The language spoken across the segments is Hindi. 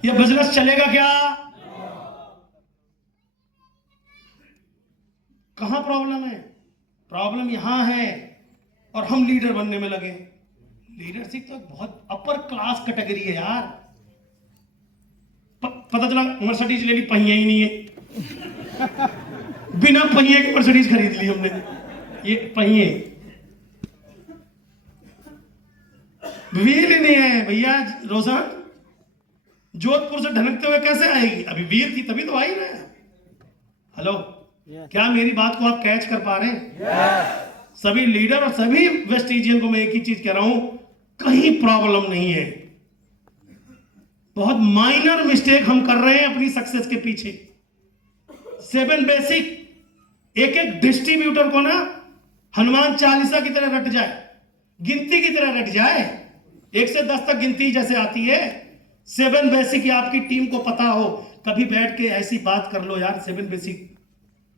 ये बिजनेस चलेगा क्या? कहां प्रॉब्लम है? प्रॉब्लम यहां है और हम लीडर बनने में लगे। लीडरशिप तो बहुत अपर क्लास कैटेगरी है यार। पता चला मर्सिडीज ले ली, पहिया ही नहीं है। बिना पहिए की मर्सिडीज खरीद ली हमने। ये पहिए व्हील ही नहीं है भैया। रोशन जोधपुर से ढलकते हुए कैसे आएगी? अभी व्हील थी तभी तो आई ना। हेलो, क्या मेरी बात को आप कैच कर पा रहे हैं? सभी लीडर और सभी वेस्टिजियन को मैं एक ही चीज कह रहा हूं, कहीं प्रॉब्लम नहीं है। बहुत माइनर मिस्टेक हम कर रहे हैं अपनी सक्सेस के पीछे। 7 बेसिक, एक एक डिस्ट्रीब्यूटर को ना हनुमान चालीसा की तरह रट जाए, गिनती की तरह रट जाए, 1 से 10 तक गिनती जैसे आती है। 7 बेसिक या आपकी टीम को पता हो, कभी बैठ के ऐसी बात कर लो यार।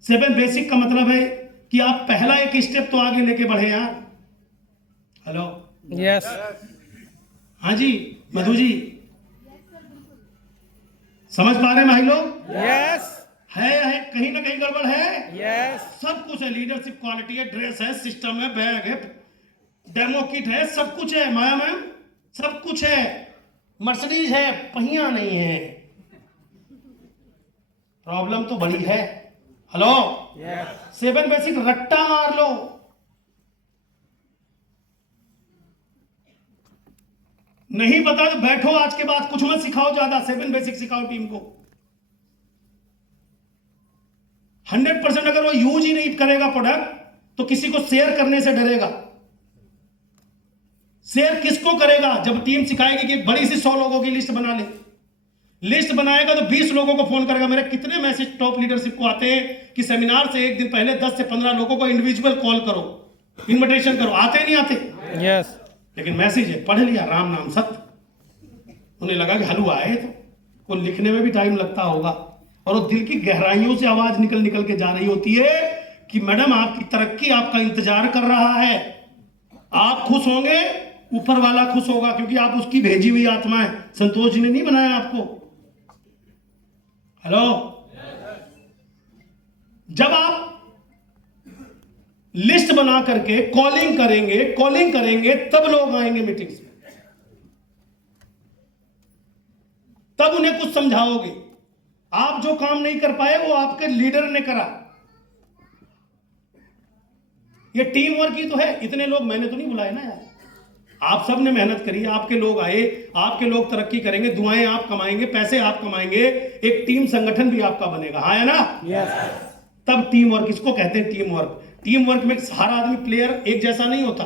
7 बेसिक का मतलब है कि आप पहला एक स्टेप तो आगे लेके बढ़े यार। हेलो, यस, हाँ जी मधु जी, समझ पा रहे हैं भाई लोग? यस, है कहीं ना कहीं गड़बड़ है। यस, सब कुछ है, लीडरशिप क्वालिटी है, ड्रेस है, सिस्टम है, बैग है, डेमो किट है, सब कुछ है माया मैम, सब कुछ है। मर्सिडीज है, पहिया नहीं है। प्रॉब्लम तो बड़ी है। हेलो, 7 बेसिक रट्टा मार लो। नहीं पता तो बैठो, आज के बाद कुछ मत सिखाओ, ज्यादा 7 बेसिक सिखाओ टीम को। 100% अगर वो यूज ही नहीं करेगा प्रोडक्ट, तो किसी को शेयर करने से डरेगा। शेयर किसको करेगा? जब टीम सिखाएगी कि बड़ी सी 100 लोगों की लिस्ट बना ले। लिस्ट बनाएगा तो 20 लोगों को फोन करेगा। मेरे कितने मैसेज टॉप लीडरशिप को आते हैं कि सेमिनार से एक दिन पहले 10 से 15 लोगों को इंडिविजुअल कॉल करो, इन्विटेशन करो। आते नहीं आते? यस, लेकिन मैसेज है, पढ़ लिया राम नाम सत्य। उन्हें लगा कि हलवा है, तो लिखने में भी टाइम लगता होगा, और वो दिल की गहराइयों से आवाज निकल निकल के जा रही होती है कि मैडम आपकी तरक्की आपका इंतजार कर रहा है। आप खुश होंगे, ऊपर वाला खुश होगा, क्योंकि आप उसकी भेजी हुई आत्मा है। संतोष जी ने नहीं बनाया आपको। हेलो, जब आप लिस्ट बना करके कॉलिंग करेंगे तब लोग आएंगे मीटिंग्स में, तब उन्हें कुछ समझाओगे। आप जो काम नहीं कर पाए वो आपके लीडर ने करा। ये टीम वर्क ही तो है। इतने लोग मैंने तो नहीं बुलाए ना यार, आप सब ने मेहनत करी, आपके लोग आए, आपके लोग तरक्की करेंगे, दुआएं आप कमाएंगे, पैसे आप कमाएंगे, एक टीम संगठन भी आपका बनेगा। हाँ है ना? तब टीम वर्क, इसको कहते हैं टीम वर्क। टीम वर्क में हर आदमी प्लेयर एक जैसा नहीं होता।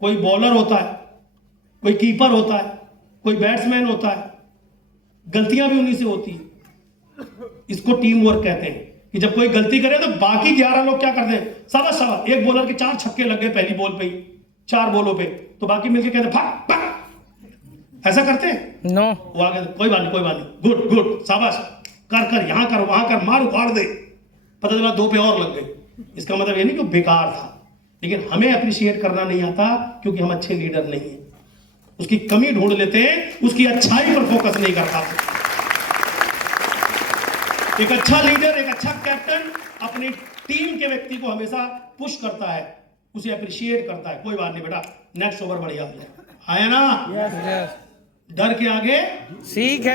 कोई बॉलर होता है, कोई कीपर होता है, कोई बैट्समैन होता है, गलतियां भी उन्हीं से होती है। इसको टीम वर्क कहते हैं कि जब कोई गलती करे तो बाकी 11 लोग क्या करते हैं, शाबाश शाबाश, एक बॉलर के 4 छक्के लग गए पहली बॉल पे ही, 4 बॉलों पे, तो बाकी मिलके कहते फक फक। ऐसा करते हैं? नो, वो आगे कोई बात नहीं, गुड गुड, शाबाश, कर यहाँ कर वहां कर, मार उखाड़ दे। पता चला 2 पे और लग गए। इसका मतलब ये नहीं कि बेकार था, लेकिन हमें अप्रिशिएट करना नहीं आता, क्योंकि हम अच्छे लीडर नहीं है। उसकी कमी ढूंढ लेते हैं, उसकी अच्छाई पर फोकस नहीं कर पाते। एक अच्छा लीडर, एक अच्छा कैप्टन अपनी टीम के व्यक्ति को हमेशा पुश करता है, उसे अप्रिशिएट करता है। कोई बात नहीं बेटा, नेक्स्ट ओवर बढ़िया हो जाए। आया ना? यस, डर के आगे सीख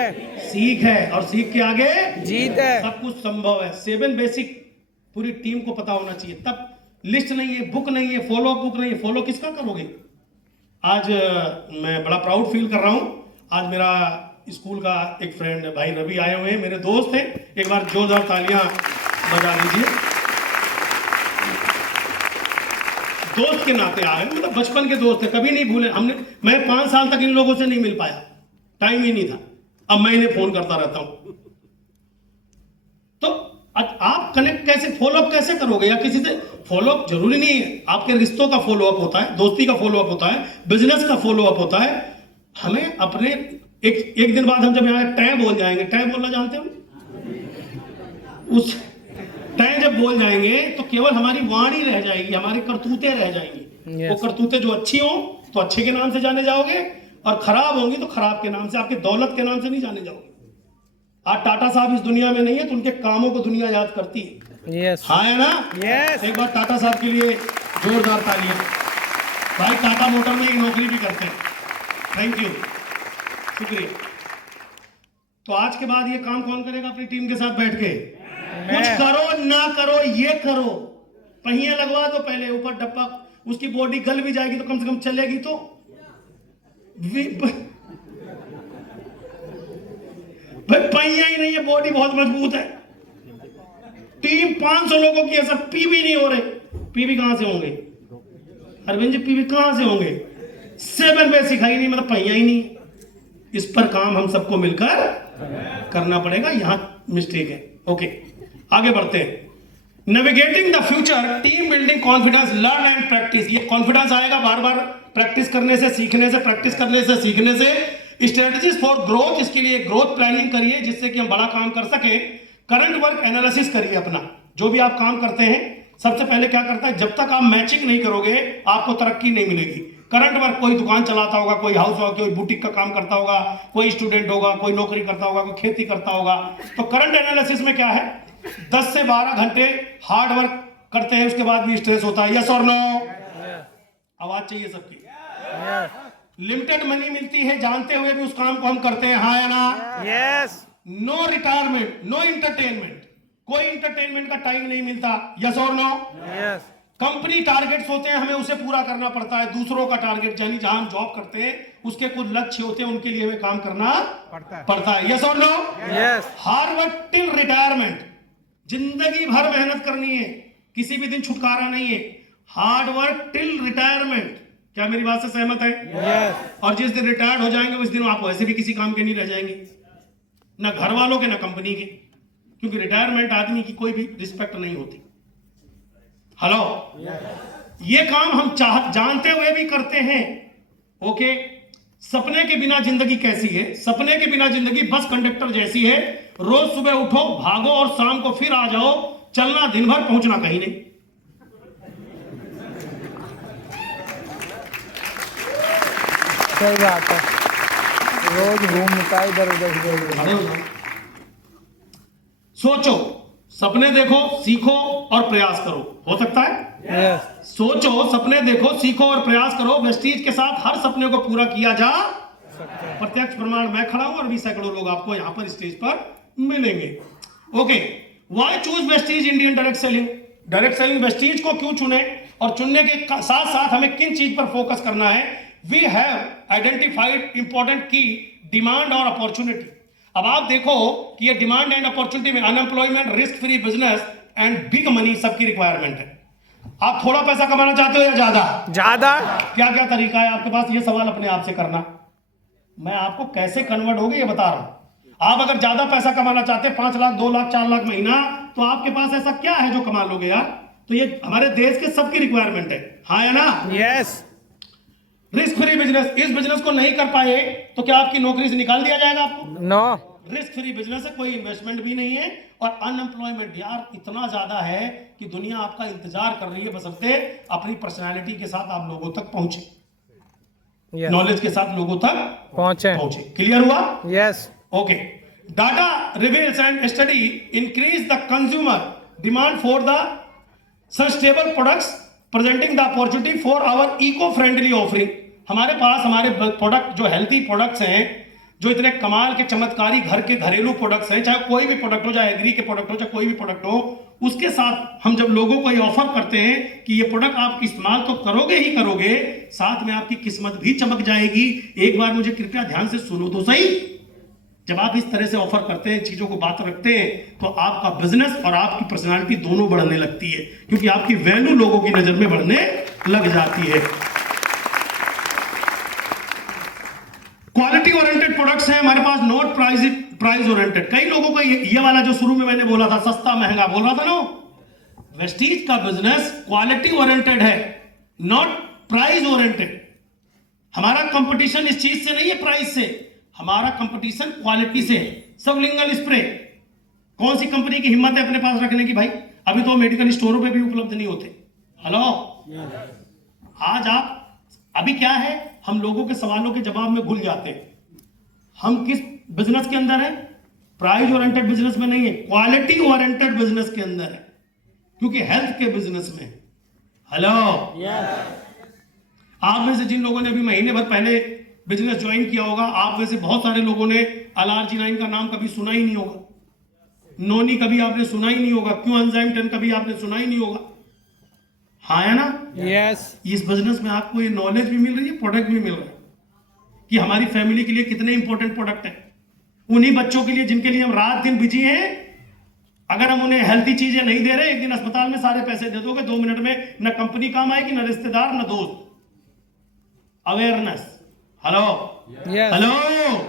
है और सीख के आगे जीत है। सब कुछ संभव है। 7 बेसिक पूरी टीम को पता होना चाहिए। तब लिस्ट नहीं है, बुक नहीं है, फॉलो बुक नहीं है, फॉलो किसका करोगे? आज मैं बड़ा प्राउड फील कर रहा हूं। आज मेरा स्कूल का एक फ्रेंड भाई रवि आए हुए हैं, मेरे दोस्त हैं। एक बार जोरदार तालियां बजा लीजिए। दोस्त के नाते आए, मतलब बचपन के दोस्त है, कभी नहीं भूले हमने। मैं 5 साल तक इन लोगों से नहीं मिल पाया, टाइम ही नहीं था। अब मैं इन्हें फोन करता रहता हूं। तो आप कनेक्ट कैसे, फॉलोअप कैसे करोगे? या किसी से फॉलोअप जरूरी नहीं है, आपके रिश्तों का फॉलोअप होता है, दोस्ती का फॉलोअप होता है, बिजनेस का फॉलोअप होता है। हमें अपने एक दिन बाद हम जब यहाँ टै बोल जाएंगे, टै बोलना जानते हो? उस टै जब बोल जाएंगे तो केवल हमारी वाणी रह जाएगी, हमारी करतूतें रह जाएंगी। वो करतूतें जो अच्छी हो तो अच्छे के नाम से जाने जाओगे, और खराब होंगी तो खराब के नाम से, आपके दौलत के नाम से नहीं जाने जाओगे। आज टाटा साहब इस दुनिया में नहीं है तो उनके कामों को दुनिया याद करती है। यस हाँ है ना? यस एक बार टाटा साहब के लिए जोरदार तालियां। भाई टाटा मोटर में ही नौकरी भी करते हैं। थैंक यू, शुक्रिया। तो आज के बाद ये काम कौन करेगा अपनी टीम के साथ बैठ के? कुछ करो ना करो, ये करो। पहिया लगवा दो पहले, ऊपर डब्बा, उसकी बॉडी गल भी जाएगी तो कम से कम चलेगी तो। भाई पहिया ही नहीं है, बॉडी बहुत मजबूत है। टीम 500 लोगों की है, सब पीवी नहीं हो रहे। पीवी कहां से होंगे अरविंद जी? पीवी कहां से होंगे? 7 पे सिखाई नहीं, मतलब पहिया ही नहीं। इस पर काम हम सबको मिलकर करना पड़ेगा, यहां मिस्टेक है। ओके, आगे बढ़ते हैं। Navigating the future, team building confidence, learn and practice. ये कॉन्फिडेंस आएगा बार बार प्रैक्टिस करने से, सीखने से, प्रैक्टिस करने से, सीखने से। स्ट्रेटजीज फॉर ग्रोथ, इसके लिए ग्रोथ प्लानिंग करिए जिससे कि हम बड़ा काम कर सके। करंट वर्क एनालिसिस करिए अपना, जो भी आप काम करते हैं सबसे पहले क्या करता है, जब तक आप मैचिंग नहीं करोगे आपको तरक्की नहीं मिलेगी। करंट वर्क, कोई दुकान चलाता होगा, कोई हाउस वाइफ, कोई बुटीक का काम करता होगा, कोई स्टूडेंट होगा, कोई नौकरी करता होगा, कोई खेती करता होगा। तो करंट एनालिसिस में क्या है, 10 से 12 घंटे हार्ड वर्क करते हैं, उसके बाद भी स्ट्रेस होता है। यस और नो? आवाज चाहिए सबकी। लिमिटेड मनी मिलती है, जानते हुए भी उस काम को हम करते हैं, हाँ या ना? Yes no retirement, no entertainment, कोई इंटरटेनमेंट का टाइम नहीं मिलता। यस और नो? यस कंपनी टारगेट्स होते हैं, हमें उसे पूरा करना पड़ता है। दूसरों का टारगेट, यानी जहां हम जॉब करते हैं उसके कुछ लक्ष्य होते हैं, उनके लिए हमें काम करना पड़ता है। यस और no? Yes hard work till retirement, जिंदगी भर मेहनत करनी है, किसी भी दिन छुटकारा नहीं है। हार्ड वर्क टिल रिटायरमेंट, क्या मेरी बात से सहमत है? यस और जिस दिन रिटायर्ड हो जाएंगे उस दिन आप वैसे भी किसी काम के नहीं रह जाएंगे, ना घर वालों के ना कंपनी के, क्योंकि रिटायरमेंट आदमी की कोई भी रिस्पेक्ट नहीं होती। हेलो, ये काम हम जानते हुए भी करते हैं। ओके, सपने के बिना जिंदगी कैसी है? सपने के बिना जिंदगी बस कंडक्टर जैसी है। रोज सुबह उठो, भागो और शाम को फिर आ जाओ। चलना दिन भर, पहुंचना कहीं नहीं। सही बात है, रोज घूमता इधर उधर। खड़े हो जाओ, सोचो, सपने देखो, सीखो और प्रयास करो। हो सकता है? यस सोचो, सपने देखो, सीखो और प्रयास करो। वेस्टीज के साथ हर सपने को पूरा किया जा प्रत्यक्ष प्रमाण मैं खड़ा हूं और भी सैकड़ों लोग आपको यहां पर स्टेज पर मिलेंगे। Okay, why choose Vestige Indian direct selling? Direct selling Vestige को क्यों चुने, और चुनने के साथ साथ हमें किन चीज पर फोकस करना है? वी हैव आइडेंटिफाइड इंपॉर्टेंट की डिमांड और अपॉर्चुनिटी। अब आप देखो कि ये डिमांड एंड अपॉर्चुनिटी में unemployment, risk free business and big money सबकी रिक्वायरमेंट है। आप थोड़ा पैसा कमाना चाहते हो या ज्यादा? ज्यादा। क्या क्या तरीका है आपके पास? ये सवाल अपने आप से करना। मैं आपको कैसे कन्वर्ट होगे ये बता रहा हूं। आप अगर ज्यादा पैसा कमाना चाहते हैं, 5 लाख, 2 लाख, 4 लाख महीना, तो आपके पास ऐसा क्या है जो कमा लोगे यार? तो ये हमारे देश के सबकी रिक्वायरमेंट है, हाँ या ना? यस रिस्क फ्री बिजनेस, इस बिजनेस को नहीं कर पाए तो क्या आपकी नौकरी से निकाल दिया जाएगा आपको? नो। रिस्क फ्री बिजनेस है, कोई इन्वेस्टमेंट भी नहीं है, और अनएम्प्लॉयमेंट यार इतना ज्यादा है कि दुनिया आपका इंतजार कर रही है, बशर्ते अपनी पर्सनालिटी के साथ आप लोगों तक पहुंचे, नॉलेज के साथ लोगों तक पहुंचे। क्लियर हुआ? Yes okay, data reveals and study increase the consumer demand for the sustainable products presenting the opportunity for our eco friendly offering. हमारे पास हमारे प्रोडक्ट जो हेल्थी प्रोडक्ट्स हैं, जो इतने कमाल के चमत्कारी घर के घरेलू प्रोडक्ट्स हैं, चाहे कोई भी प्रोडक्ट हो, चाहे एग्री के प्रोडक्ट हो, चाहे कोई भी प्रोडक्ट हो, उसके साथ हम जब लोगों को ये ऑफर करते हैं कि ये प्रोडक्ट आप इस्तेमाल तो करोगे ही करोगे, साथ में आपकी किस्मत भी चमक जाएगी। एक बार मुझे कृपया ध्यान से सुनो तो सही। जब आप इस तरह से ऑफर करते हैं, चीजों को बात रखते हैं, तो आपका बिजनेस और आपकी पर्सनालिटी दोनों बढ़ने लगती है, क्योंकि आपकी वैल्यू लोगों की नजर में बढ़ने लग जाती है। क्वालिटी ओरिएंटेड प्रोडक्ट्स हैं हमारे पास, नॉट प्राइस ओरिएंटेड। कई लोगों का ये वाला जो शुरू में मैंने बोला था, सस्ता महंगा बोल रहा था ना, वेस्टीज का बिजनेस क्वालिटी ओरिएंटेड है, नॉट प्राइस ओरिएंटेड। हमारा कंपटीशन इस चीज से नहीं है, प्राइस से, हमारा कंपटीशन क्वालिटी से है। सबलिंगल स्प्रे, कौन सी कंपनी की हिम्मत है अपने पास रखने की भाई? अभी तो मेडिकल स्टोरों पे भी उपलब्ध नहीं होते। हेलो, आज आप, अभी क्या है, हम लोगों के सवालों के जवाब में भूल जाते हैं। हम किस बिजनेस के अंदर हैं? प्राइस ओरिएंटेड बिजनेस में नहीं है, क्वालिटी ओरिएंटेड बिजनेस के अंदर है, क्योंकि हेल्थ के बिजनेस में। हेलो, आप में से जिन लोगों ने अभी महीने भर पहले बिजनेस ज्वाइन किया होगा, आप में से बहुत सारे लोगों ने LRG9 का नाम कभी सुना ही नहीं होगा, नोनी कभी आपने सुना ही नहीं होगा, क्यों एंजाइम 10 कभी आपने सुना ही नहीं होगा। हाँ है ना? यस। इस बिजनेस में आपको ये नॉलेज भी मिल रही है, प्रोडक्ट भी मिल रहा है कि हमारी फैमिली के लिए कितने इंपॉर्टेंट प्रोडक्ट है। उन्हीं बच्चों के लिए जिनके लिए हम रात दिन बिजी हैं, अगर हम उन्हें हेल्थी चीजें नहीं दे रहे, एक दिन अस्पताल में सारे पैसे दे दोगे, 2 मिनट में न कंपनी काम आएगी, न रिश्तेदार, न दोस्त। Awareness. Hello, yes. Hello,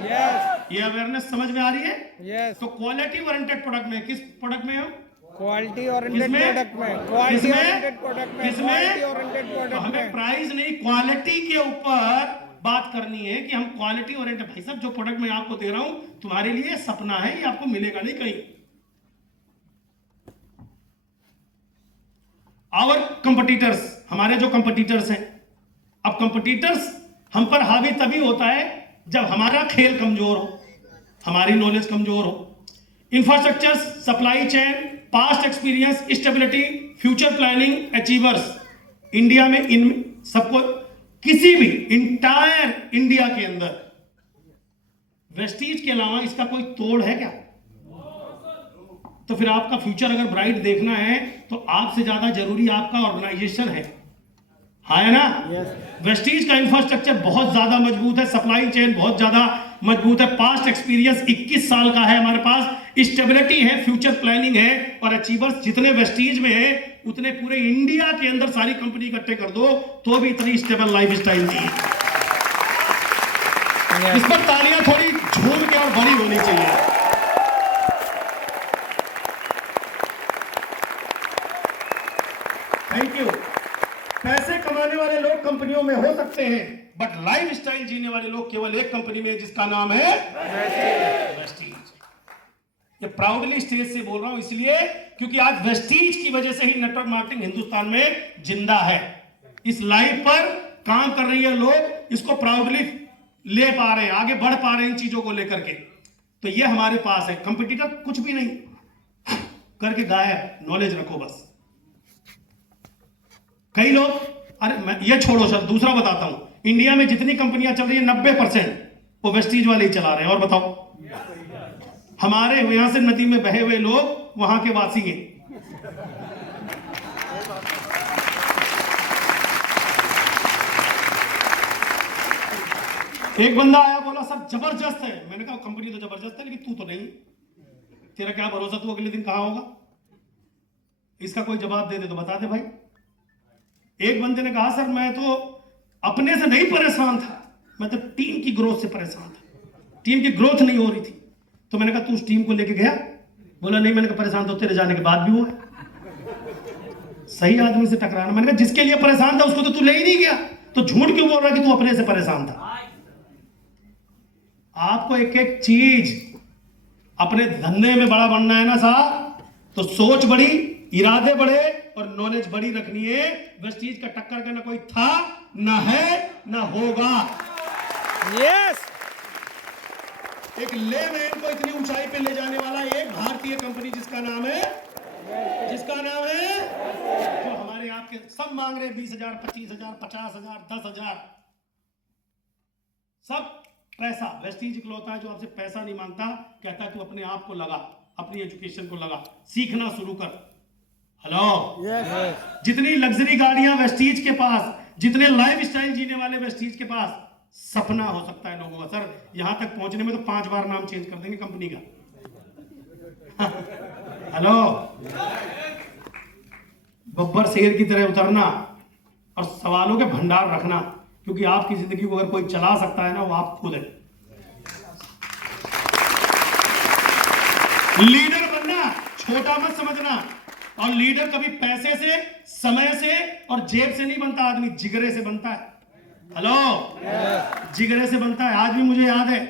yes. ये अवेयरनेस समझ में आ रही है? यस। तो क्वालिटी ओरिएंटेड प्रोडक्ट में, किस प्रोडक्ट में हम? क्वालिटी ओरिएंटेड किसमें? प्रोडक्ट में, क्वालिटी किसमें? ओरिएंटेड प्रोडक्ट में, किसमें? क्वालिटी ओरिएंटेड तो प्रोडक्ट हमें में। प्राइस नहीं, क्वालिटी के ऊपर बात करनी है कि हम क्वालिटी ओरिएंटेड। भाई साहब, जो प्रोडक्ट मैं आपको दे रहा हूं, तुम्हारे लिए सपना है, ये आपको मिलेगा नहीं कहीं। आवर कंपटीटर्स, हमारे जो कंपटीटर्स हैं, अब कंपटीटर्स हम पर हावी तभी होता है जब हमारा खेल कमजोर हो, हमारी नॉलेज कमजोर हो। Infrastructure, supply chain, past experience, stability, future planning, achievers. India में इन सबको, किसी भी इंटायर इंडिया के अंदर वेस्टीज के अलावा इसका कोई तोड़ है क्या? तो फिर आपका फ्यूचर अगर ब्राइट देखना है तो आपसे ज्यादा जरूरी आपका ऑर्गेनाइजेशन है। हाँ है ना? वेस्टीज का इंफ्रास्ट्रक्चर बहुत ज्यादा मजबूत है, सप्लाई चेन बहुत ज्यादा मजबूत है, पास्ट एक्सपीरियंस 21 साल का है हमारे पास, स्टेबिलिटी है, फ्यूचर प्लानिंग है, और अचीवर्स जितने वेस्टीज में है उतने पूरे इंडिया के अंदर सारी कंपनी इकट्ठे कर दो तो भी इतनी स्टेबल लाइफ स्टाइल नहीं है। इस पर तालियां थोड़ी झूम के और बड़ी होनी चाहिए। Thank you. पैसे कमाने वाले लोग कंपनियों में हो सकते हैं, बट लाइफ स्टाइल जीने वाले लोग केवल एक कंपनी में, जिसका नाम है वेस्टीज। ये प्राउडली स्टेज से बोल रहा हूं इसलिए क्योंकि आज वेस्टीज की वजह से ही नेटवर्क मार्केटिंग हिंदुस्तान में जिंदा है। इस लाइफ पर काम कर रही है लोग, इसको प्राउडली ले पा रहे हैं, आगे बढ़ पा रहे हैं इन चीजों को लेकर के। तो ये हमारे पास है। कंपटीटर कुछ भी नहीं करके गायब, नॉलेज रखो बस। कई लोग, अरे मैं ये छोड़ो सर, दूसरा बताता हूं। इंडिया में जितनी कंपनियां चल रही है 90% वो वेस्टीज वाले ही चला रहे हैं। और बताओ, हमारे यहां से नदी में बहे हुए लोग वहां के वासी हैं। एक बंदा आया, बोला सर जबरदस्त है। मैंने कहा कंपनी तो जबरदस्त है, लेकिन तू तो नहीं, तेरा क्या भरोसा, तू अगले दिन कहां होगा? इसका कोई जवाब दे दे तो बता दे भाई। एक बंदे ने कहा सर मैं तो अपने से नहीं परेशान था, मैं तो टीम की ग्रोथ से परेशान था, टीम की ग्रोथ नहीं हो रही थी। तो मैंने कहा तू उस टीम को लेके गया? बोला नहीं। मैंने कहा परेशान तो तेरे जाने के बाद भी हुआ है। सही आदमी से टकराना। मैंने कहा जिसके लिए परेशान था उसको तो तू ले ही नहीं गया, तो झूठ क्यों बोल रहा कि तू अपने से परेशान था? आपको एक एक चीज, अपने धंधे में बड़ा बनना है ना साहब, तो सोच बड़ी, इरादे बड़े और नॉलेज बड़ी रखनी है। वेस्टीज का टक्कर का ना कोई था, ना है, ना होगा। यस। एक लेमैन को इतनी ऊंचाई पे ले जाने वाला एक भारतीय कंपनी जिसका नाम है, जो हमारे आपके सब मांग रहे 20,000, 25,000, 50,000, 10,000, सब पैसा। वेस्टीज इकलौता है जो आपसे पैसा नहीं मांगता, कहता है तू अपने आप को लगा, अपनी एजुकेशन को लगा, सीखना शुरू कर। हेलो, जितनी लग्जरी गाड़ियां वेस्टीज के पास, जितने लाइफ स्टाइल जीने वाले वेस्टीज के पास, सपना हो सकता है लोगों का। सर यहां तक पहुंचने में तो 5 बार नाम चेंज कर देंगे कंपनी का। हेलो, बब्बर शेर की तरह उतरना और सवालों के भंडार रखना, क्योंकि आपकी जिंदगी को अगर कोई चला सकता है ना, वो आप खुद है। लीडर बनना छोटा मत समझना, और लीडर कभी पैसे से, समय से और जेब से नहीं बनता, आदमी जिगरे से बनता है। हेलो, जिगरे से बनता है। आज भी मुझे याद है,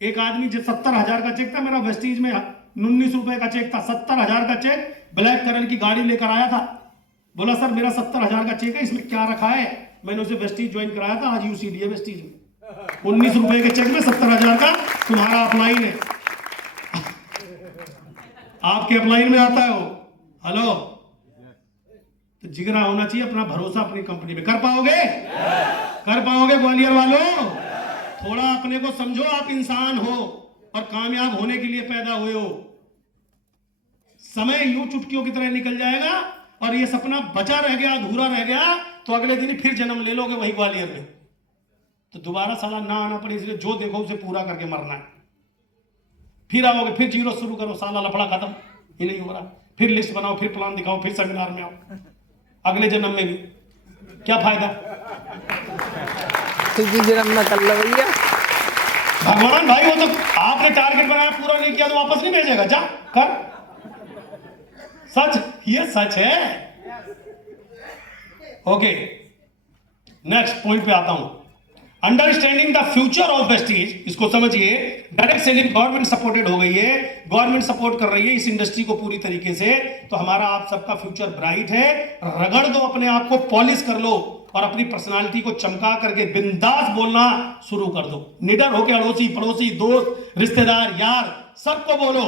एक आदमी जो 70,000 का चेक था, मेरा वेस्टीज में 19 रुपए का चेक था, 70,000 का चेक, ब्लैक कलर की गाड़ी लेकर आया था। बोला सर मेरा 70,000 का चेक है, इसमें क्या रखा है? मैंने उसे वेस्टीज ज्वाइन कराया था, आज यूसीडी है वेस्टीज में। 19 रुपए के चेक में 70,000 का तुम्हारा अपलाइन है। आपके अपलाइन में आता है वो। हेलो, तो जिगरा होना चाहिए, अपना भरोसा अपनी कंपनी पे। कर पाओगे? कर पाओगे ग्वालियर वालों? थोड़ा अपने को समझो, आप इंसान हो और कामयाब होने के लिए पैदा हुए हो। समय यूं चुटकियों की तरह निकल जाएगा और ये सपना बचा रह गया, अधूरा रह गया, तो अगले दिन फिर जन्म ले लोगे वही ग्वालियर में। तो दोबारा साला ना आना पड़े, इसलिए जो देखो उसे पूरा करके मरना है। फिर आओगे, फिर जीरो शुरू करो, साला लफड़ा खत्म ही नहीं हो रहा। फिर लिस्ट बनाओ, फिर प्लान दिखाओ, फिर सेमिनार में आओ अगले जन्म में भी। क्या फायदा? जन्म में कर लो भैया। भगवान भाई, वो तो आपने टारगेट बनाया, पूरा नहीं किया तो वापस नहीं भेजेगा। जा कर। सच, ये सच है। ओके, नेक्स्ट पॉइंट पे आता हूं। Understanding the future of Vestige, इसको समझिए। डायरेक्ट सेलिंग गवर्नमेंट सपोर्टेड हो गई है, गवर्नमेंट सपोर्ट कर रही है इस इंडस्ट्री को पूरी तरीके से। तो हमारा आप सबका फ्यूचर ब्राइट है। रगड़ दो, अपने आप को पॉलिश कर लो और अपनी पर्सनालिटी को चमका करके बिंदास बोलना शुरू कर दो। निडर होकर अड़ोसी पड़ोसी दोस्त रिश्तेदार यार सबको बोलो,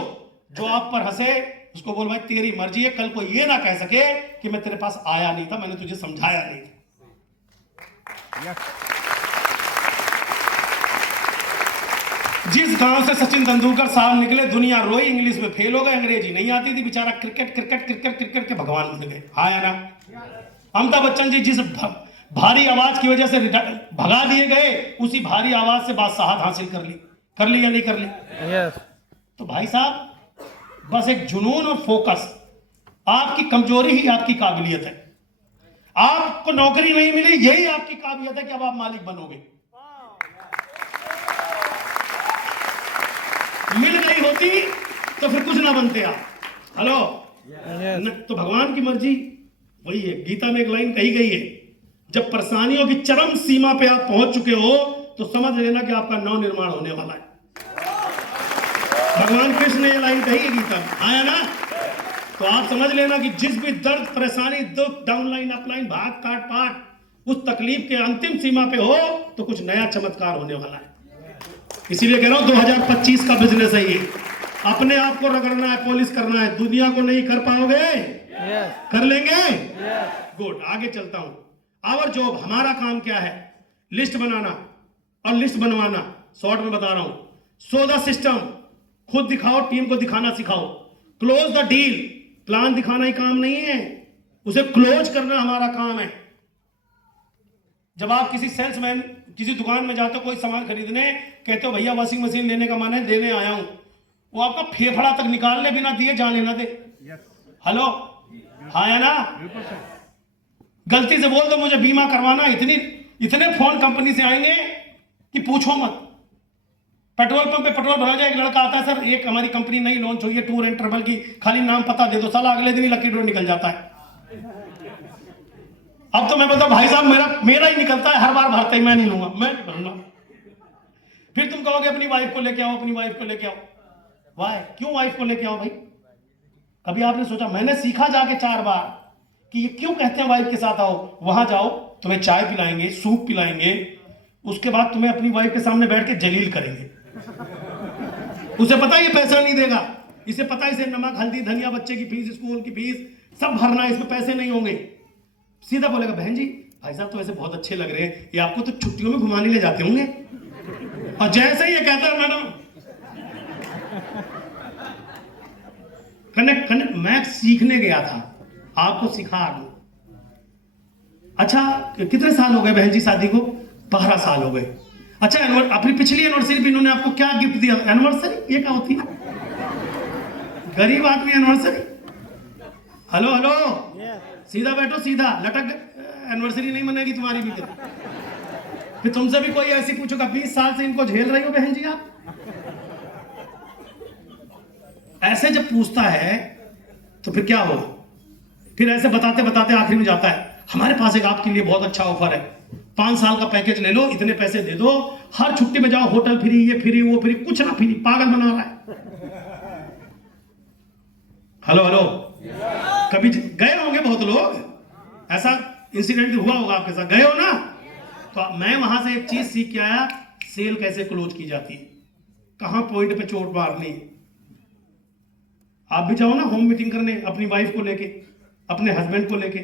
जो आप पर हंसे उसको बोल भाई तेरी मर्जी है, कल को ये ना कह सके कि मैं तेरे पास आया नहीं था, मैंने तुझे समझाया नहीं था। जिस गांव से सचिन तेंदुलकर साहब निकले, दुनिया रोई, इंग्लिश में फेल हो गए, अंग्रेजी नहीं आती थी, बेचारा क्रिकेट क्रिकेट क्रिकेट क्रिकेट के भगवान बन गए। हाँ या ना? अमिताभ बच्चन जी जिस भारी आवाज की वजह से भगा दिए गए, उसी भारी आवाज से बादशाहत हासिल कर ली या नहीं कर ली? यस। तो भाई साहब, बस एक जुनून और फोकस, आपकी कमजोरी ही आपकी काबिलियत है। आपको नौकरी नहीं मिली, यही आपकी काबिलियत है कि अब आप मालिक बनोगे। मिल गई होती तो फिर कुछ ना बनते आप। हेलो, तो भगवान की मर्जी वही है। गीता में एक लाइन कही गई है, जब परेशानियों की चरम सीमा पे आप पहुंच चुके हो तो समझ लेना कि आपका नव निर्माण होने वाला है। भगवान कृष्ण ने ये लाइन कही है गीता में, आया ना? तो आप समझ लेना कि जिस भी दर्द परेशानी दुख डाउनलाइन अपलाइन भाग काट पाट उस तकलीफ के अंतिम सीमा पे हो तो कुछ नया चमत्कार होने वाला है। इसीलिए कह रहा हूं 2025 का बिजनेस है ये। अपने आप को रगड़ना है, पॉलिश करना है, दुनिया को नहीं कर पाओगे। कर लेंगे। गुड, आगे चलता हूं। आवर जॉब, हमारा काम क्या है? लिस्ट बनाना और लिस्ट बनवाना। शॉर्ट में बता रहा हूं, सो द सिस्टम, खुद दिखाओ, टीम को दिखाना सिखाओ। क्लोज द डील, प्लान दिखाना ही काम नहीं है, उसे क्लोज करना हमारा काम है। जब आप किसी सेल्समैन किसी दुकान में जाते हो कोई सामान खरीदने, कहते हो भैया वॉशिंग मशीन लेने का मन है, देने आया हूं, वो आपका फेफड़ा तक निकाल ले बिना दिए जाने ना दे। हेलो, हाँ या ना? गलती से बोल दो मुझे बीमा करवाना, इतने फोन कंपनी से आएंगे कि पूछो मत। पेट्रोल पंप पे पेट्रोल भरा जाए, एक लड़का आता है, सर एक हमारी कंपनी नई लॉन्च हुई है टूर एंड ट्रेवल की, खाली नाम पता दे दो, साला अगले दिन ही लकी ड्रॉ निकल जाता है। अब तो मैं बोलता भाई साहब मेरा ही निकलता है, हर बार भरता ही मैं नहीं लूंगा, मैं भरूंगा। फिर तुम कहोगे अपनी वाइफ को लेके आओ, अपनी वाइफ को लेके आओ। वाई, क्यों वाइफ को लेके आओ भाई? कभी आपने सोचा? मैंने सीखा जाके 4 बार कि ये क्यों कहते हैं वाइफ के साथ आओ। वहां जाओ, तुम्हें चाय पिलाएंगे, सूप पिलाएंगे, उसके बाद तुम्हें अपनी वाइफ के सामने बैठ के जलील करेंगे। उसे पता ये पैसा नहीं देगा, इसे पता इसे नमक हल्दी धनिया बच्चे की फीस स्कूल की फीस सब भरना है, इसमें पैसे नहीं होंगे। सीधा बोलेगा बहन जी भाई साहब तो वैसे बहुत अच्छे लग रहे हैं, ये आपको तो छुट्टियों में घुमाने ले जाते होंगे। और जैसे ही ये कहता है मैडम कनेक्ट, मैं सीखने गया था, आपको सिखा दूं। अच्छा कितने साल हो गए बहन जी शादी को? 12 साल हो गए। अच्छा अपनी पिछली एनिवर्सरी पे इन्होंने आपको क्या गिफ्ट दिया? एनिवर्सरी ये क्या होती है? गरीब आदमी एनिवर्सरी। हेलो हेलो, सीधा बैठो, सीधा लटक, एनिवर्सरी नहीं मनेगी तुम्हारी भी। फिर तुमसे भी कोई ऐसी पूछेगा 20 साल से इनको झेल रही हो बहन जी आप? ऐसे जब पूछता है तो फिर क्या होगा? फिर ऐसे बताते बताते आखिर में जाता है हमारे पास एक आपके लिए बहुत अच्छा ऑफर है, 5 साल का पैकेज ले लो, इतने पैसे दे दो, हर छुट्टी में जाओ, होटल फ्री, ये फ्री वो फ्री, कुछ ना फ्री, पागल बना रहा है। हेलो हेलो, कभी गए होंगे बहुत लोग, ऐसा इंसिडेंट हुआ होगा आपके साथ, गए हो ना? तो मैं वहां से एक चीज सीख के आया, सेल कैसे क्लोज की जाती है, कहां पॉइंट पे चोट मारनी। आप भी जाओ ना होम मीटिंग करने अपनी वाइफ को लेके, अपने हस्बैंड को लेके,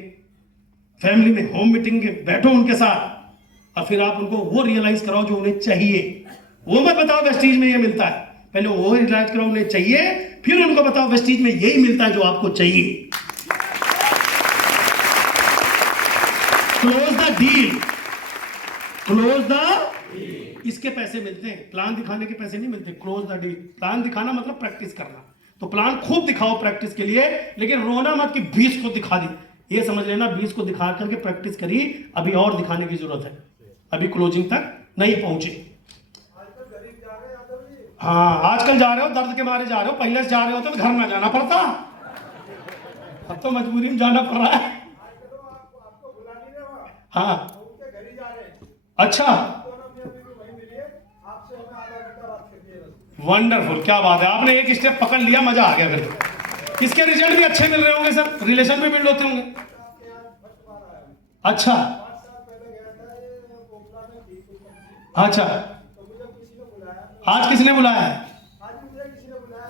फैमिली में होम मीटिंग के बैठो उनके साथ और फिर आप उनको वो रियलाइज कराओ जो उन्हें चाहिए। वो मत बताओ वेस्टीज में ये मिलता है, पहले वो रियलाइज कराओ उन्हें चाहिए, फिर उनको बताओ वेस्टीज में यही मिलता है जो आपको चाहिए। Close the deal, close the, इसके पैसे मिलते हैं, प्लान दिखाने के पैसे नहीं मिलते। क्लोज द डील, प्लान दिखाना मतलब प्रैक्टिस करना, तो प्लान खूब दिखाओ प्रैक्टिस के लिए, लेकिन रोना मत कि 20 को दिखा दी। ये समझ लेना 20 को दिखा करके प्रैक्टिस करी, अभी और दिखाने की जरूरत है, अभी क्लोजिंग तक नहीं पहुंचे। हाँ आजकल जा रहे हो दर्द के मारे जा रहे हो, पहले से जा रहे होते तो घर ना जाना पड़ता, अब तो मजबूरी में जाना पड़ रहा है। हाँ अच्छा वंडरफुल, क्या बात है, आपने एक स्टेप पकड़ लिया, मजा आ गया। फिर इसके रिजल्ट भी अच्छे मिल रहे होंगे सर, रिलेशन भी बिल्ड होते होंगे। अच्छा अच्छा, आज किसने बुलाया है?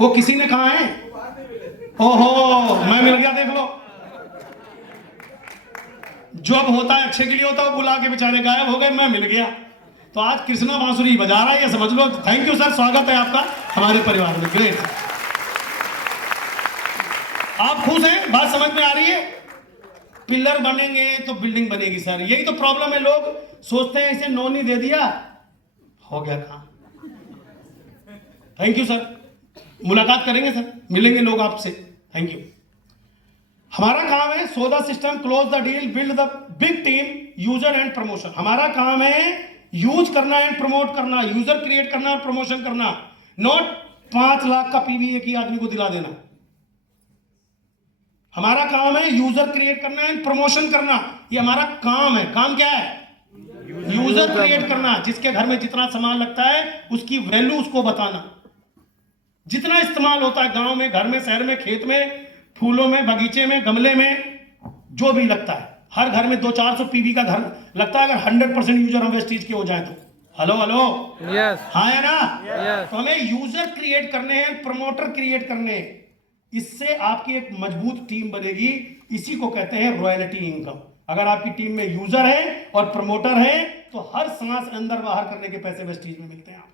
वो किसी ने कहा है? ओहो मैं मिल गया, देख लो। जॉब होता है अच्छे के लिए होता है, वो बुला के बेचारे गायब हो गए, मैं मिल गया। तो आज कृष्णा बांसुरी बजा रहा है, ये समझ लो। थैंक यू सर, स्वागत है आपका हमारे परिवार में, ग्रेट। आप खुश हैं? बात समझ में आ रही है? पिलर बनेंगे तो बिल्डिंग बनेगी सर, यही तो प्रॉब्लम है। लोग सोचते हैं इसे नोनी दे दिया हो गया काम। थैंक यू सर, मुलाकात करेंगे सर, मिलेंगे लोग आपसे। Thank you. हमारा काम है so the system, close the deal, build the big team, user and promotion. हमारा काम है यूज करना एंड प्रमोट करना, यूजर क्रिएट करना और प्रमोशन करना, नॉट 5 लाख का पीवी एक ही आदमी को दिला देना। हमारा काम है यूजर क्रिएट करना एंड प्रमोशन करना, ये हमारा काम है। काम क्या है? यूजर क्रिएट करना। जिसके घर में जितना सामान लगता है उसकी वैल्यू उसको बताना। जितना इस्तेमाल होता है गांव में, घर में, शहर में, खेत में, फूलों में, बगीचे में, गमले में, जो भी लगता है, हर घर में 200-400 पीवी का घर लगता है। अगर 100% यूजर हम वेस्टीज के हो जाए तो। हेलो हेलो, यस, हाँ है ना? यस। तो हमें यूजर क्रिएट करने हैं, प्रमोटर क्रिएट करने हैं। इससे आपकी एक मजबूत टीम बनेगी। इसी को कहते हैं रॉयल्टी इनकम। अगर आपकी टीम में यूजर है और प्रमोटर है तो हर सांस अंदर बाहर करने के पैसे वेस्टीज में मिलते हैं। आप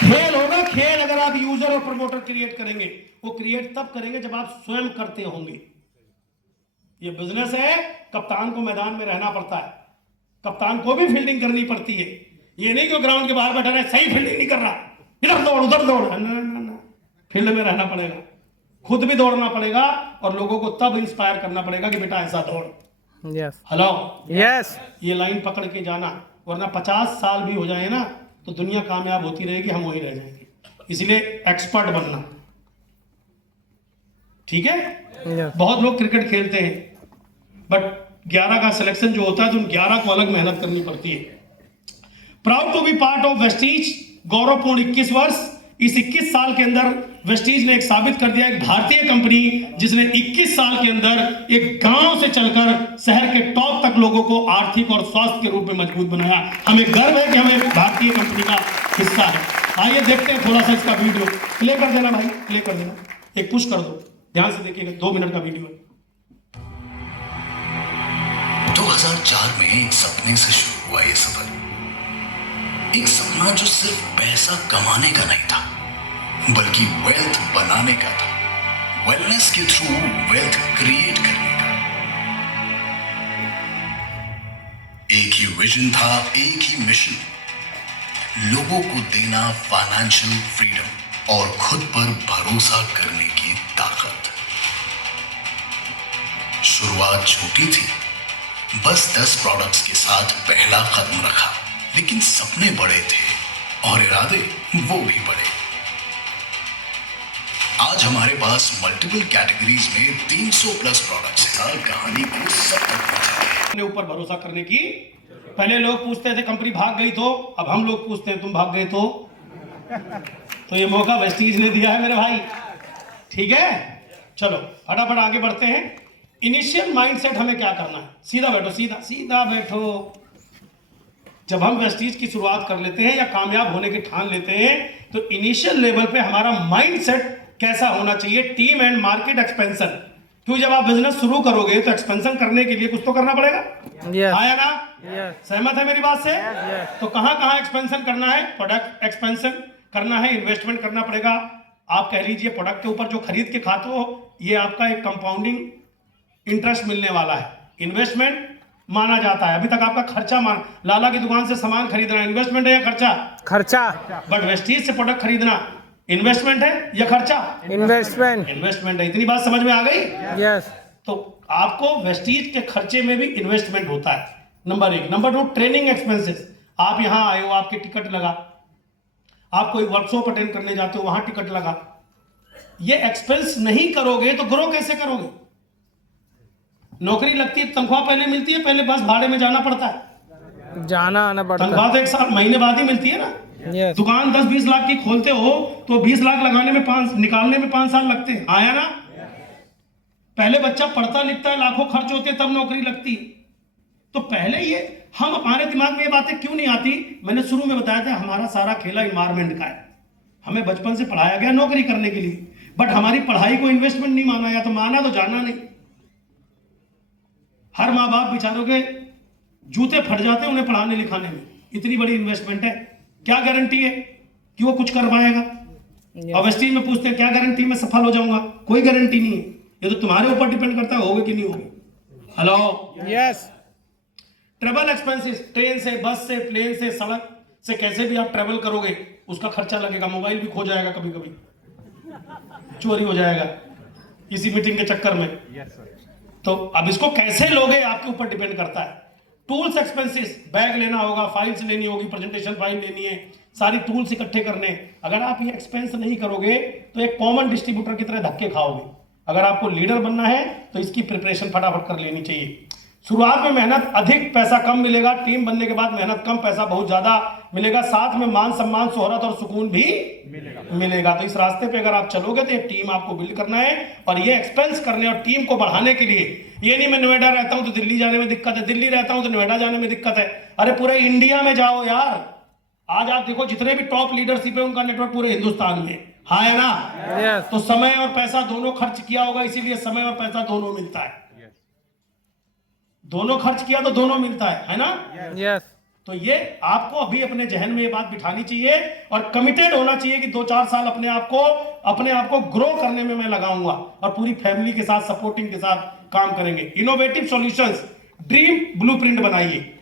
खेल होगा, खेल। अगर आप यूजर और प्रमोटर क्रिएट करेंगे, वो क्रिएट तब करेंगे जब आप स्वयं करते होंगे। ये बिजनेस है, कप्तान को मैदान में रहना पड़ता है, कप्तान को भी फील्डिंग करनी पड़ती है। ये नहीं कि ग्राउंड के बाहर बैठा रहे, सही फील्डिंग नहीं कर रहा, इधर दौड़ उधर दौड़, ना, फील्ड में रहना पड़ेगा, खुद भी दौड़ना पड़ेगा और लोगों को तब इंस्पायर करना पड़ेगा कि बेटा ऐसा दौड़। Yes, hello, yes. ये लाइन पकड़ के जाना, वरना 50 साल भी हो जाए ना तो दुनिया कामयाब होती रहेगी, हम वहीं रह जाएंगे। इसलिए एक्सपर्ट बनना, ठीक है? Yes. बहुत लोग क्रिकेट खेलते हैं, बट 11 का सिलेक्शन जो होता है तो उन 11 को अलग मेहनत करनी पड़ती है। Proud to be part of Vestige, गौरवपूर्ण 21 वर्ष। इस 21 साल के अंदर वेस्टीज ने एक साबित कर दिया, एक भारतीय कंपनी जिसने 21 साल के अंदर एक गांव से चलकर शहर के टॉप तक लोगों को आर्थिक और स्वास्थ्य के रूप में मजबूत बनाया। हमें गर्व है कि हम एक भारतीय कंपनी का हिस्सा है। आइए देखते हैं थोड़ा सा इसका वीडियो। प्ले कर देना भाई, प्ले कर देना, एक पुश कर दो, ध्यान से देखिएगा, 2 मिनट का वीडियो है। 2004 में एक सपने से शुरू हुआ ये सफर। एक सपना जो सिर्फ पैसा कमाने का नहीं था, बल्कि वेल्थ बनाने का था, वेलनेस के थ्रू वेल्थ क्रिएट करने का। एक ही विजन था, एक ही मिशन, लोगों को देना फाइनेंशियल फ्रीडम और खुद पर भरोसा करने की ताकत। शुरुआत छोटी थी, बस 10 प्रोडक्ट्स के साथ पहला कदम रखा, लेकिन सपने बड़े थे और इरादे वो भी बड़े। आज हमारे पास मल्टीपल कैटेगरीज में 300 प्लस प्रोडक्ट्स हैं। कहानी को सब तक पहुंचाएंगे। अपने ऊपर भरोसा करने की। पहले लोग पूछते थे कंपनी भाग गई तो, अब हम लोग पूछते हैं तुम भाग गए तो ये मौका वेस्टीज ने दिया है मेरे भाई, ठीक है? चलो फटाफट आगे बढ़ते हैं। इनिशियल माइंडसेट हमें क्या करना है? सीधा बैठो, सीधा सीधा बैठो। जब हम वेस्टीज की शुरुआत कर लेते हैं या कामयाब होने की ठान लेते हैं तो इनिशियल लेवल पे हमारा माइंड सेट कैसा होना चाहिए, टीम एंड मार्केट एक्सपेंशन। क्योंकि जब आप बिजनेस शुरू करोगे तो एक्सपेंशन करने के लिए कुछ तो करना पड़ेगा। Yes. हाँ या ना? Yes. सहमत है मेरी बात से? Yes. तो कहां कहां एक्सपेंशन करना है? प्रोडक्ट एक्सपेंशन करना है, इन्वेस्टमेंट करना पड़ेगा। आप कह लीजिए प्रोडक्ट के ऊपर जो खरीद के खाते हो ये आपका एक कंपाउंडिंग इंटरेस्ट मिलने वाला है, इन्वेस्टमेंट माना जाता है। अभी तक आपका खर्चा मान, लाला की दुकान से सामान खरीदना इन्वेस्टमेंट है या खर्चा? खर्चा। बट वेस्टीज से प्रोडक्ट खरीदना इन्वेस्टमेंट है या खर्चा? इन्वेस्टमेंट। इन्वेस्टमेंट है। इतनी बात समझ में आ गई? यस। तो आपको वेस्टीज के खर्चे में भी इन्वेस्टमेंट होता है, नंबर 1। Number 2, training expenses. आप यहां आए हो, आपके टिकट लगा, आप कोई वर्कशॉप अटेंड करने जाते हो, वहां टिकट लगा। ये एक्सपेंस नहीं करोगे तो ग्रो कैसे करोगे? नौकरी लगती है, तनख्वाह पहले मिलती है, पहले बस भाड़े में जाना पड़ता है, जाना आना पड़ता तनख्वाह तो एक साल महीने बाद ही मिलती है ना। है। दुकान 10-20 लाख की खोलते हो तो 20 लाख लगाने में 5 निकालने में 5 साल लगते हैं। आया ना? पहले बच्चा पढ़ता लिखता है, लाखों खर्च होते हैं, तब नौकरी लगती है। तो पहले ये हम, हमारे दिमाग में ये बातें क्यों नहीं आती? मैंने शुरू में बताया था हमारा सारा खेला इन्वायरमेंट का है। हमें बचपन से पढ़ाया गया नौकरी करने के लिए, बट हमारी पढ़ाई को इन्वेस्टमेंट नहीं माना, या तो माना तो जाना नहीं। हर माँ बाप बेचारों के जूते फट जाते हैं उन्हें पढ़ाने लिखाने में, इतनी बड़ी इन्वेस्टमेंट है, क्या गारंटी है कि वो कुछ कर पाएगा? और वेस्टीज में पूछते हैं क्या गारंटी मैं सफल हो जाऊंगा? कोई गारंटी नहीं है, ये तो तुम्हारे ऊपर डिपेंड करता है होगे कि नहीं होगे। Hello? Yes. Travel expenses, train से, बस से, प्लेन से, सड़क से, कैसे भी आप ट्रेवल करोगे उसका खर्चा लगेगा। मोबाइल भी खो जाएगा, कभी कभी चोरी हो जाएगा इसी मीटिंग के चक्कर में। तो अब इसको कैसे लोगे आपके ऊपर डिपेंड करता है। टूल्स एक्सपेंसेस, बैग लेना होगा, फाइल्स लेनी होगी, प्रेजेंटेशन फाइल लेनी है, सारी टूल्स इकट्ठे करने। अगर आप ये एक्सपेंस नहीं करोगे तो एक कॉमन डिस्ट्रीब्यूटर की तरह धक्के खाओगे। अगर आपको लीडर बनना है तो इसकी प्रिपरेशन फटाफट कर लेनी चाहिए। शुरुआत में मेहनत अधिक, पैसा कम मिलेगा। टीम बनने के बाद मेहनत कम, पैसा बहुत ज्यादा मिलेगा। साथ में मान सम्मान, शोहरत और सुकून भी मिलेगा। तो इस रास्ते पे अगर आप चलोगे तो एक टीम आपको बिल्ड करना है, और ये एक्सपेंस करने और टीम को बढ़ाने के लिए, ये नहीं मैं नोएडा रहता हूं तो दिल्ली जाने में दिक्कत है, दिल्ली रहता हूं तो नोएडा जाने में दिक्कत है। अरे पूरे इंडिया में जाओ यार। आज आप देखो जितने भी टॉप लीडरशिप है उनका नेटवर्क पूरे हिंदुस्तान में। हाँ है ना? Yes. तो समय और पैसा दोनों खर्च किया होगा, इसीलिए समय और पैसा दोनों मिलता है। दोनों खर्च किया तो दोनों मिलता है ना? यस। तो ये आपको अभी अपने जहन में ये बात बिठानी चाहिए और कमिटेड होना चाहिए कि 2-4 साल अपने आप को ग्रो करने में मैं लगाऊंगा, और पूरी फैमिली के साथ, सपोर्टिंग के साथ काम करेंगे। इनोवेटिव सॉल्यूशंस, ड्रीम ब्लूप्रिंट बनाइए।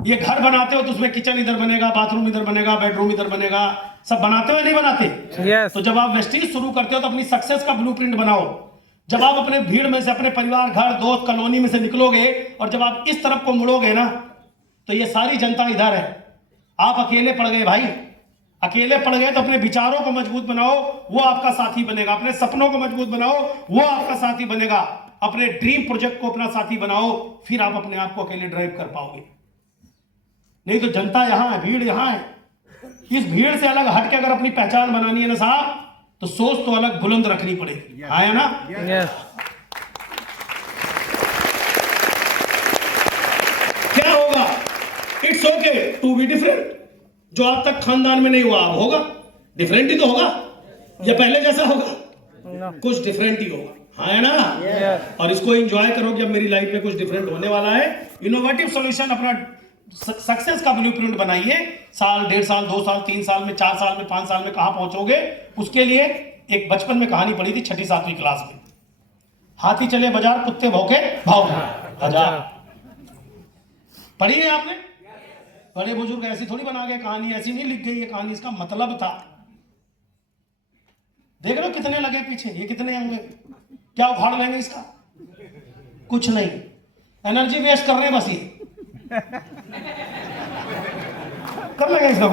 ये घर बनाते हो तो उसमें किचन इधर बनेगा, बाथरूम इधर बनेगा, बेडरूम इधर बनेगा, सब बनाते हो नहीं बनाते? यस। तो जब आप वेस्टीज शुरू करते हो तो अपनी सक्सेस का ब्लूप्रिंट बनाओ। जब आप अपने भीड़ में से, अपने परिवार, घर, दोस्त, कॉलोनी में से निकलोगे और जब आप इस तरफ को मुड़ोगे ना तो ये सारी जनता इधर है। आप अकेले पड़ गए भाई, अकेले पड़ गए तो अपने विचारों को मजबूत बनाओ, वो आपका साथी बनेगा। अपने सपनों को मजबूत बनाओ, वो आपका साथी बनेगा। अपने ड्रीम प्रोजेक्ट को अपना साथी बनाओ, फिर आप अपने आप को अकेले ड्राइव कर पाओगे। नहीं तो जनता यहां है, भीड़ यहां है। इस भीड़ से अलग हट के अगर अपनी पहचान बनानी है ना साहब, तो सोच तो अलग बुलंद रखनी पड़ेगी। आया ना? यस। क्या होगा? It's okay to be different. जो आज तक खानदान में नहीं हुआ अब होगा, डिफरेंट ही तो होगा, या पहले जैसा होगा? कुछ डिफरेंट ही होगा। हाँ है ना? Yes. और इसको एंजॉय करो कि अब मेरी लाइफ में कुछ डिफरेंट होने वाला है। इनोवेटिव सॉल्यूशन, अपना सक्सेस का ब्लूप्रिंट बनाइए। साल, 1.5 साल, 2 साल, 3 साल में, 4 साल में, 5 साल में कहां पहुंचोगे, उसके लिए एक बचपन में कहानी पढ़ी थी 6ठी-7वीं क्लास में। हाथी चले बाजार, कुत्ते भौंके भाव हजार। पढ़ी है आपने? बड़े बुजुर्ग ऐसी थोड़ी बना गए कहानी, ऐसी नहीं लिख गई ये कहानी, इसका मतलब था। देख लो कितने लगे पीछे, ये कितने होंगे, क्या उखाड़ लेंगे इसका? कुछ नहीं, एनर्जी वेस्ट कर रहे हैं बस। ये कर लेंगे इसका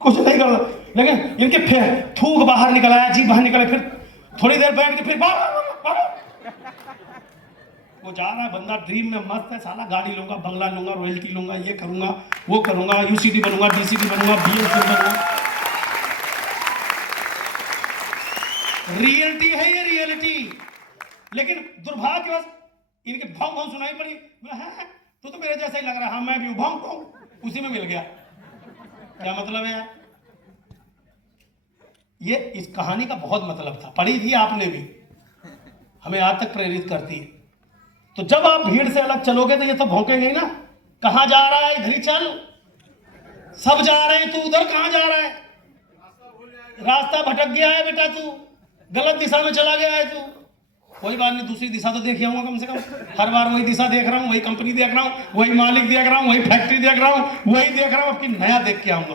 कुछ नहीं कर रहा, लेकिन इनके फिर थूक बाहर निकल आया, जी बाहर निकला, फिर थोड़ी देर बैठ के फिर वो जा रहा है बंदा ड्रीम में मस्त है, साला गाड़ी लूंगा, बंगला लूंगा, रॉयल्टी लूंगा, ये करूंगा, वो करूंगा, यूसीडी बनूंगा, डीसीडी बनूंगा, बीएससी बनूंगा। रियलिटी है ये, रियलिटी। लेकिन दुर्भाग्यवश इनके भाव सुनाई पड़ी, तो मेरे जैसा ही लग रहा है। हाँ मैं भी भौंक उसी में मिल गया। क्या मतलब है यार? ये इस कहानी का बहुत मतलब था, पढ़ी थी आपने भी, हमें आज तक प्रेरित करती है। तो जब आप भीड़ से अलग चलोगे तो ये तो भौंकेंगे ही ना, कहां जा रहा है, इधर ही चल, सब जा रहे हैं, तू उधर कहां जा रहा है, रास्ता भटक गया है बेटा, तू गलत दिशा में चला गया है तू। कोई बात नहीं, दूसरी दिशा तो देख आऊंगा कम से कम। हर बार वही दिशा देख रहा हूँ, वही कंपनी देख रहा हूँ, वही मालिक देख रहा हूँ, वही फैक्ट्री देख रहा हूँ, वही देख रहा हूँ, अब की नया देख के आऊंगा।